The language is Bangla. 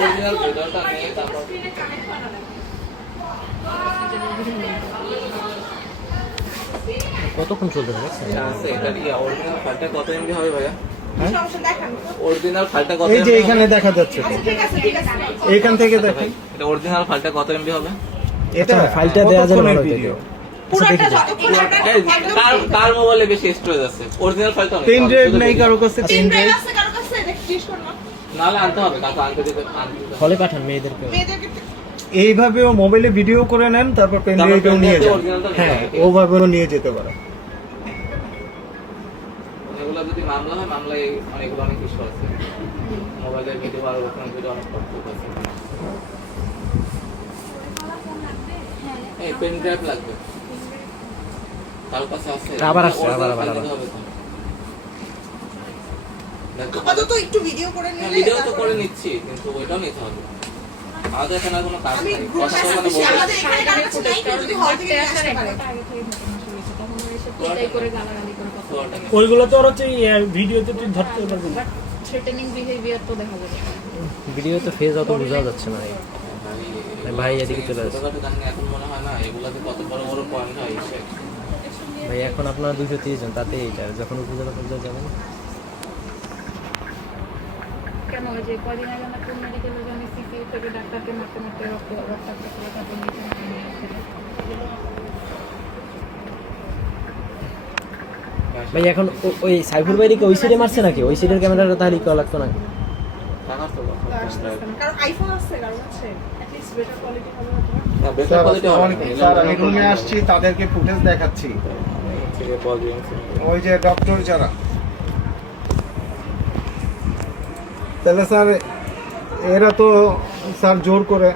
অরিজিনাল ভিডিওটা নিয়ে তারপর কতক্ষণ চলবে ভাই? আছে এটা কি অরিজিনাল ফাইলটা কত এমবি হবে ভাইয়া? অরিজিনাল ফাইলটা কত এই যে MB এখানে হবে? দেখা যাচ্ছে তো। এইখান থেকে দেখেন এটা অরিজিনাল ফাইলটা কত এমবি হবে? এটা ফাইলটা দেওয়া যাবে না ভিডিও কার মোবাইলে বেশি স্টোরেজ আছে? অরিজিনাল ফাইলটা অনেক পেন কম, ড্রাইভ শুধু নাই video। কারো কাছে পেন ড্রাইভ নাহলে আনতে হবে, কাকু আনতে দিতে। ফলে পাঠান মেয়েদেরকে। এইভাবেও মোবাইলে ভিডিও করে নেন তারপর পেন তারপর ড্রাইভেও pen নিয়ে drive যান। original টা নিতে হ্যাঁ হবে। ওভাবেও নিয়ে যেতে পারে। এগুলো যদি মামলা হয়, মামলায় অনেকগুলো অনেক ইস্যু আছে। মোবাইলের ভিডিও আর ওখানে ভিডিও অনেক প্রবলেম আছে। এই পেন ড্রাইভ লাগবে। কার কাছে আছে? আবার আসছে, Original আবার। file দিতে হবে তো। দেখো, আপাতত একটু ভিডিও করে হ্যাঁ, নিলে ভিডিও তো করে নিচ্ছি, কিন্তু ওইটাও নিতে হবে। আমাদের এখানে আর কোনো কাজ আমি নেই। গ্রুপে কথা তো ওখানে বলতে আমাদের এখানে কারো কাছে নাই, কেউ যদি হল থেকে নিয়ে আসতে পারে। পুরোটা নিতে হবে। ওইগুলো তো আর হচ্ছে ভিডিওতে তুই ধরতে পারবি না। থ্রেটেনিং বিহেভিয়ার তো দেখা যাবে। ভিডিও তো ফেজ অত বোঝা যাচ্ছে না। ভাই, এদিকে চলে আসো। ছোটখাটো কাহিনী এখন মনে হয় না, এগুলাতে কত বড় বড় পয়েন্ট হয় এসে। ভাই এখন আপনারা 230 জন, তাতে এইটা যখন উপজেলা পর্যায়ে যাবেন। কেন ওই যে কদিন আগে আমরা কোন মেডিকেলে জানি সিপিইউ থেকে ডাক্তারকে মারতে মারতে রক্তাক্ত করে তারপর নিচে নামিয়ে দিয়েছিল। ভাই এখন ওই সাইফুর বাইরিকে ওই সাইডে মারছে নাকি? ওই সাইডের ক্যামেরাটা তাহলে কল লাগতো নাকি? টাকার তো কথা। কারণ আইফোন আছে কারো কাছে at least better quality হবে না তোমার। না, better স্যার quality আসসালামু হবে না। আলাইকুম। স্যার আমি রুমে আসছি, তাদেরকে ফুটেজ দেখাচ্ছি। থেকে বলবেন। ওই যে ডক্টর যারা, তাহলে স্যার এরা তো স্যার জোর করে